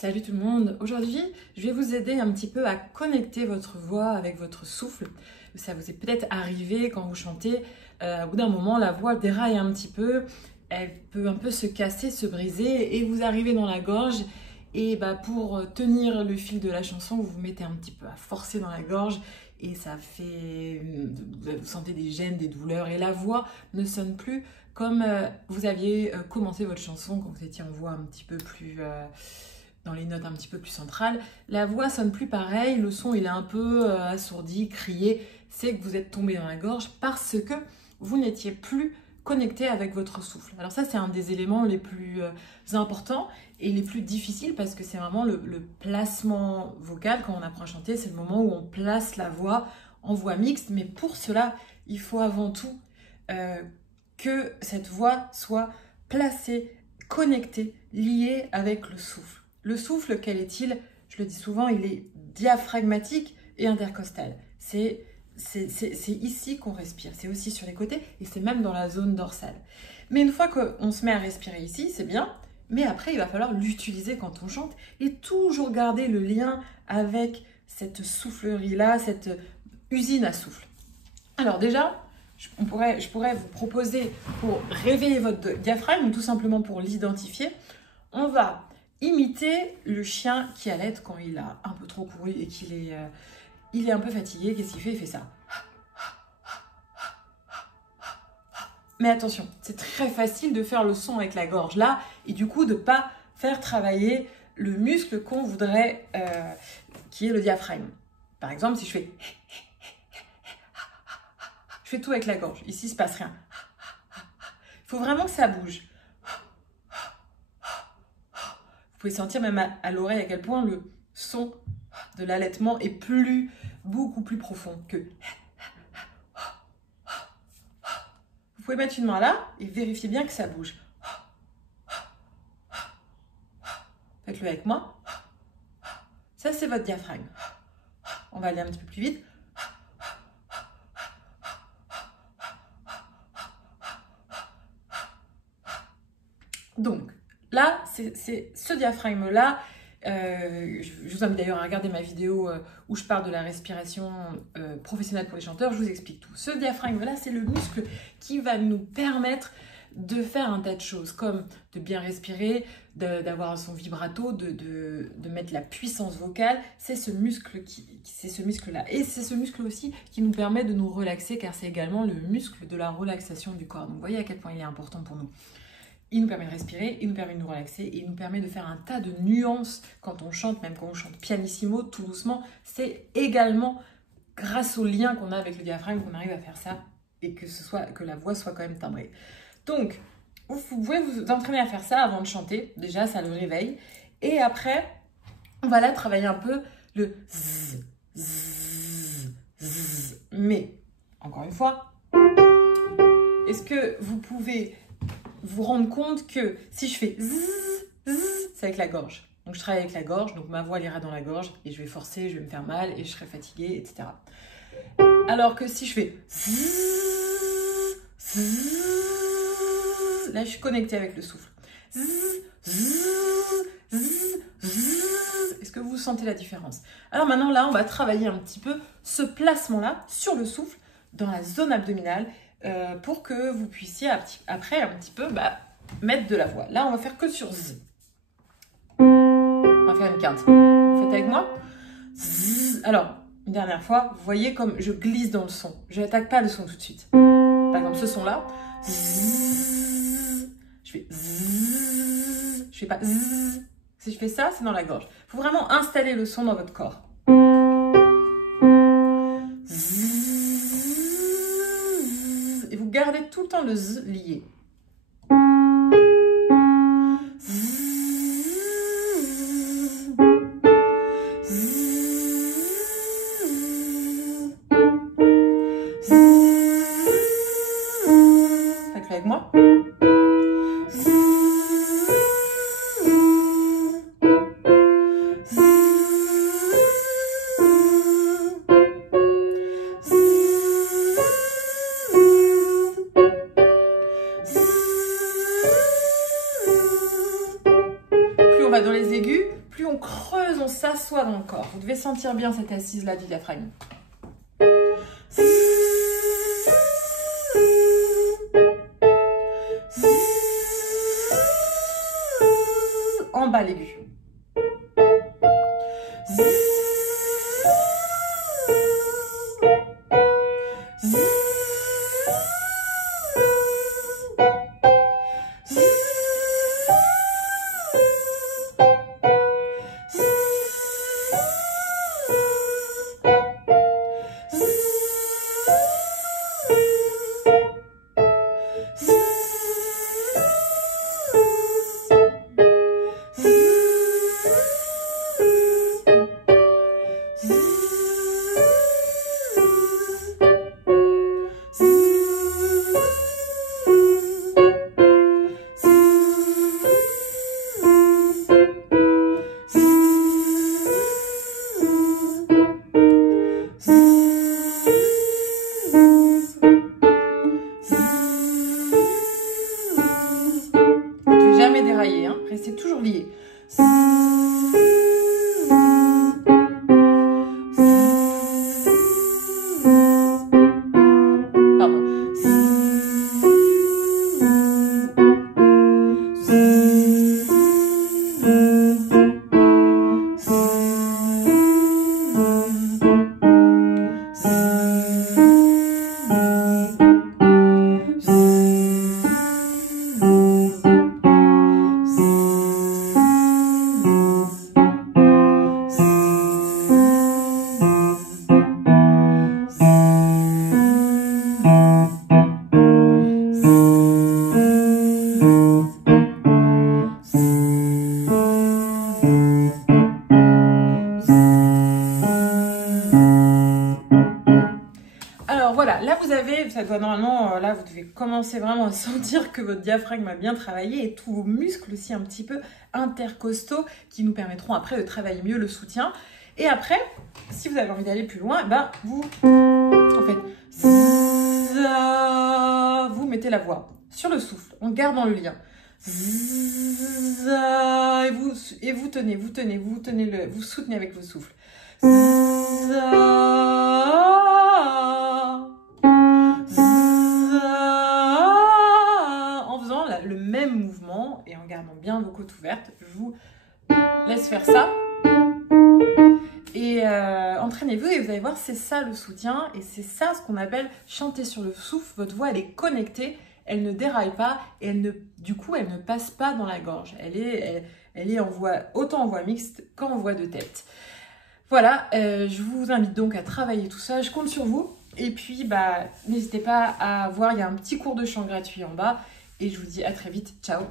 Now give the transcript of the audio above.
Salut tout le monde. Aujourd'hui, je vais vous aider un petit peu à connecter votre voix avec votre souffle. Ça vous est peut-être arrivé quand vous chantez, au bout d'un moment, la voix déraille un petit peu, elle peut un peu se casser, se briser et vous arrivez dans la gorge. Et pour tenir le fil de la chanson, vous vous mettez un petit peu à forcer dans la gorge et ça fait... Vous sentez des gênes, des douleurs et la voix ne sonne plus comme vous aviez commencé votre chanson quand vous étiez en voix un petit peu plus... dans les notes un petit peu plus centrales. La voix sonne plus pareil, le son il est un peu assourdi, crié. C'est que vous êtes tombé dans la gorge parce que vous n'étiez plus connecté avec votre souffle. Alors ça, c'est un des éléments les plus importants et les plus difficiles parce que c'est vraiment le placement vocal. Quand on apprend à chanter, c'est le moment où on place la voix en voix mixte. Mais pour cela, il faut avant tout que cette voix soit placée, connectée, liée avec le souffle. Le souffle, quel est-il? Je le dis souvent, il est diaphragmatique et intercostal. C'est ici qu'on respire, c'est aussi sur les côtés et c'est même dans la zone dorsale. Mais une fois qu'on se met à respirer ici, c'est bien, mais après il va falloir l'utiliser quand on chante et toujours garder le lien avec cette soufflerie-là, cette usine à souffle. Alors déjà, je pourrais vous proposer pour réveiller votre diaphragme ou tout simplement pour l'identifier, on va imiter le chien qui allait quand il a un peu trop couru et qu'il est... il est un peu fatigué, qu'est-ce qu'il fait? Il fait ça. Mais attention, c'est très facile de faire le son avec la gorge là et du coup de ne pas faire travailler le muscle qu'on voudrait, qui est le diaphragme. Par exemple, si je fais tout avec la gorge, ici il ne se passe rien. Il faut vraiment que ça bouge. Vous pouvez sentir même à l'oreille à quel point le son de l'allaitement est beaucoup plus profond que... Vous pouvez mettre une main là et vérifier bien que ça bouge. Faites-le avec moi. Ça, c'est votre diaphragme. On va aller un petit peu plus vite. Donc, là, c'est ce diaphragme-là. Je vous invite d'ailleurs à regarder ma vidéo où je parle de la respiration professionnelle pour les chanteurs. Je vous explique tout. Ce diaphragme-là, c'est le muscle qui va nous permettre de faire un tas de choses, comme de bien respirer, d'avoir son vibrato, de mettre la puissance vocale. C'est ce muscle-là. Et c'est ce muscle aussi qui nous permet de nous relaxer, car c'est également le muscle de la relaxation du corps. Donc, vous voyez à quel point il est important pour nous. Il nous permet de respirer, il nous permet de nous relaxer et il nous permet de faire un tas de nuances quand on chante, même quand on chante pianissimo, tout doucement. C'est également grâce au lien qu'on a avec le diaphragme qu'on arrive à faire ça et que la voix soit quand même timbrée. Donc, vous pouvez vous entraîner à faire ça avant de chanter. Déjà, ça le réveille. Et après, on va là travailler un peu le zzz, zzz, zzz. Mais, encore une fois, est-ce que vous pouvez vous rendre compte que si je fais zzz, zzz, c'est avec la gorge. Donc je travaille avec la gorge, donc ma voix ira dans la gorge et je vais forcer, je vais me faire mal et je serai fatiguée, etc. Alors que si je fais zzz, zzz, là je suis connectée avec le souffle. Zzz, zzz, zzz, zzz. Est-ce que vous sentez la différence? Alors maintenant là, on va travailler un petit peu ce placement-là sur le souffle dans la zone abdominale pour que vous puissiez après un petit peu mettre de la voix. Là, on va faire que sur Z. On va faire une quinte. Vous faites avec moi? Z. Alors, une dernière fois, vous voyez comme je glisse dans le son. Je n'attaque pas le son tout de suite. Par exemple, ce son-là. Je fais Z. Je fais pas Z. Si je fais ça, c'est dans la gorge. Il faut vraiment installer le son dans votre corps. Et vous gardez tout le temps le Z lié. Faites-le avec moi. plus on creuse, on s'assoit dans le corps. Vous devez sentir bien cette assise-là du diaphragme. En bas l'aigu. Jamais dérailler, hein. Restez toujours liés. Pardon. Alors voilà, là vous avez, ça doit normalement, là vous devez commencer vraiment à sentir que votre diaphragme a bien travaillé et tous vos muscles aussi un petit peu intercostaux qui nous permettront après de travailler mieux le soutien. Et après, si vous avez envie d'aller plus loin, ben vous, en fait, vous mettez la voix sur le souffle en gardant le lien. Et vous tenez, vous soutenez avec vos souffles. En faisant le même mouvement et en gardant bien vos côtes ouvertes, je vous laisse faire ça. Et entraînez-vous et vous allez voir, c'est ça le soutien et c'est ça ce qu'on appelle chanter sur le souffle. Votre voix, elle est connectée, elle ne déraille pas et du coup, elle ne passe pas dans la gorge. Elle est en voix, autant en voix mixte qu'en voix de tête. Voilà, je vous invite donc à travailler tout ça. Je compte sur vous. Et puis, bah, n'hésitez pas à voir, il y a un petit cours de chant gratuit en bas. Et je vous dis à très vite. Ciao!